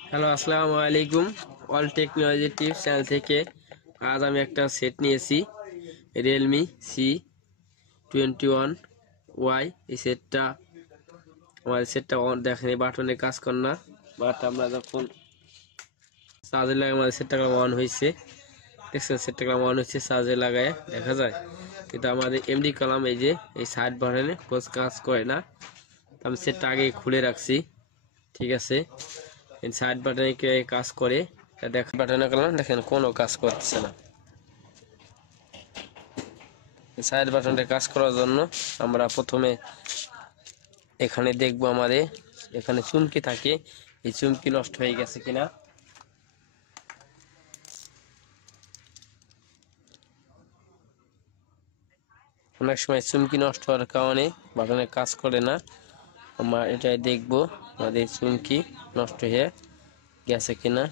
Hello, আসসালামু আলাইকুম। All technology tips channel থেকে আজ আমি একটা সেট নিয়েছি, রিয়েলমি C21Y। এই সেটটা দেখেন, এই বাটনে কাজ করে না, বাট আমরা যখন চার্জে লাগাই আমাদের সেটটা অন হয়েছে। দেখছেন, সেটটা অন হয়েছে চার্জে লাগায় দেখা যায়, কিন্তু আমাদের এমডি কলাম এই যে এই সাইড বাটনে কাজ করে না। আমি সেটটা আগে খুলে রাখছি, ঠিক আছে। সাইড বাটনে কাজ করে, দেখেন বাটনে গেলাম, দেখেন কোনো কাজ করছে না। সাইড বাটনটা কাজ করার জন্য আমরা প্রথমে এখানে দেখবো আমাদের এখানে চুমকি থাকে, এই চুমকি নষ্ট হয়ে গেছে কিনা। অনেক সময় চুমকি নষ্ট হওয়ার কারণে বাটনে কাজ করে না। আমরা এটাই দেখবো আমাদের চুমকি নষ্ট হয়ে গেছে কিনা।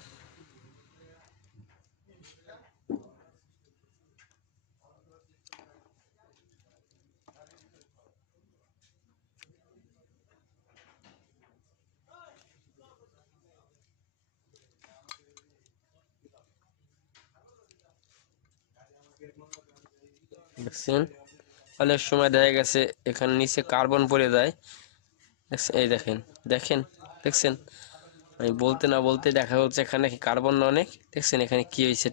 দেখছেন, অনেক সময় দেখা গেছে এখানে নিচে কার্বন পড়ে যায়। এই দেখেন, দেখেন, দেখছেন, আমি বলতে না বলতে দেখা যাচ্ছে এখানে কার্বন অনেক। দেখছেন এখানে কি হয়েছে,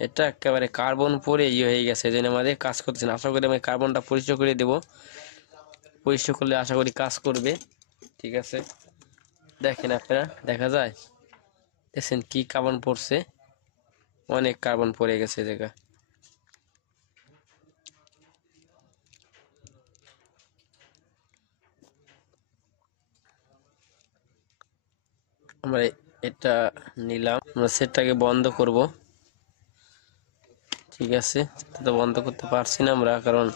এটা একেবারে কার্বন পরে হয়ে গেছে, এই জন্য আমাদের কাজ করছে না। আশা করি আমি কার্বনটা পরিষ্কার করে দেব, পরিষ্কার করলে আশা করি কাজ করবে, ঠিক আছে। দেখেন আপনারা, দেখা যায়, দেখছেন কি কার্বন পড়ছে, অনেক কার্বন পড়ে গেছে জায়গা। আমরা এটা নিলাম, আমরা সেটটাকে বন্ধ করব, ঠিক আছে। তো বন্ধ করতে পারছি না আমরা, কারণ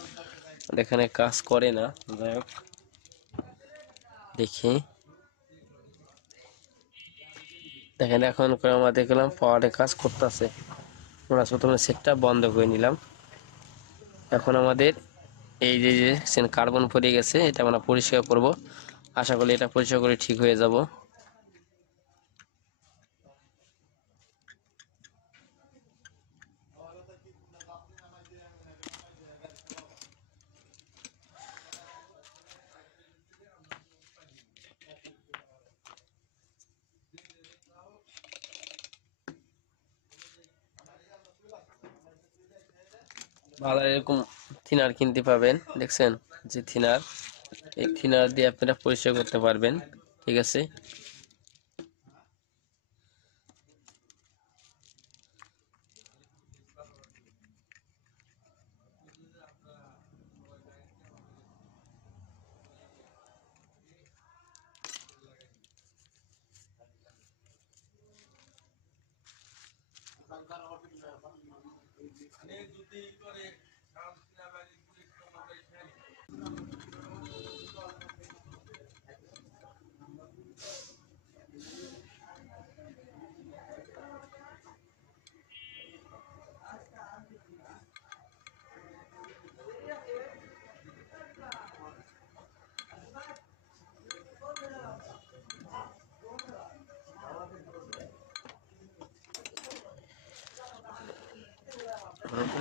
এখানে কাজ করে না। যাই হোক, দেখি, দেখেন এখন আমরা দেখলাম পাওয়ারে কাজ করতেছে। আমরা প্রথমে সেটটা বন্ধ করে নিলাম। এখন আমাদের এই যে যে কার্বন পড়ে গেছে, এটা আমরা পরিষ্কার করব। আশা করি এটা পরিষ্কার করে ঠিক হয়ে যাব। বাজারে এরকম থিনার কিনতে পাবেন, দেখছেন যে থিনার, এই থিনার দিয়ে আপনারা পরিষ্কার করতে পারবেন, ঠিক আছে।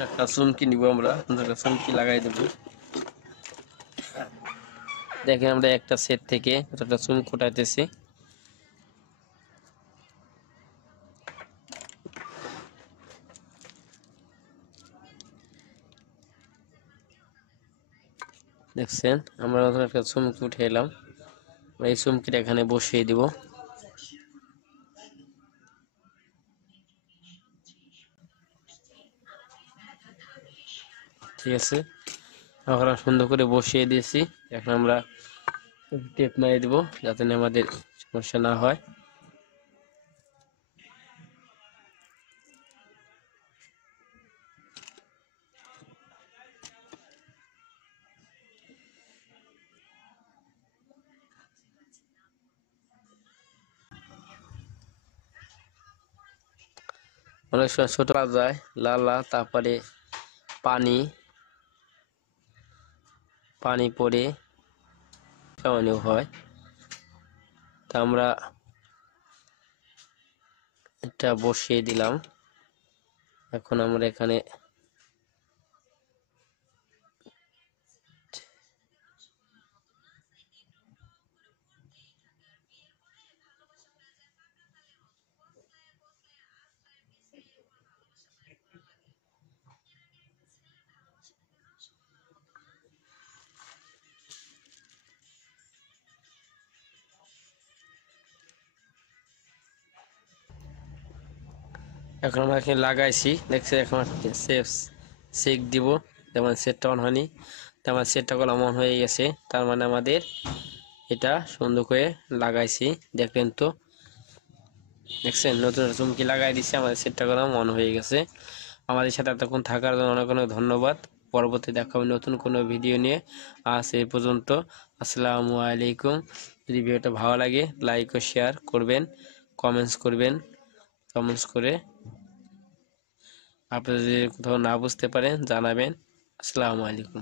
একটা চুমকি নিব, আমরা একটা চুমকি লাগাই দেব। দেখেন আমরা একটা সেট থেকে একটা চুমকি উঠাইতেছি। দেখছেন, আমরা নতুন একটা চুমকি উঠে এলাম। এই চুমকিটা এখানে বসিয়ে দিব, ঠিক আছে। আমরা সুন্দর করে বসিয়ে দিয়েছি। এখন আমরা টেপ মারিয়ে দেবো, যাতে আমাদের সমস্যা না হয়। অনেক সময় ছোট যায় লাল লাল, তারপরে পানি পানি পড়ে কেমন হয়। তা আমরা এটা বসিয়ে দিলাম। এখন আমরা এখানে আমরা এখানে লাগাইছি, দেখছি এখন চেক দিব। যেমন সেটটা অন হয়নি, তেমন সেটটা করলাম অন হয়ে গেছে, তার মানে আমাদের এটা সুন্দর করে লাগাইছি। দেখলেন তো, দেখছেন নতুন চুমকি লাগাই দিছি, আমাদের সেটটা করলাম অন হয়ে গেছে। আমাদের সাথে এতক্ষণ থাকার জন্য অনেক অনেক ধন্যবাদ। পরবর্তী দেখা হবে নতুন কোনো ভিডিও নিয়ে। আজ এই পর্যন্ত। আসসালামু আলাইকুম। যদি ভিডিওটা ভালো লাগে লাইক ও শেয়ার করবেন, কমেন্টস করবেন। কমেন্টস করে আপনারা যদি কোথাও না বুঝতে পারেন জানাবেন। আসসালামু আলাইকুম।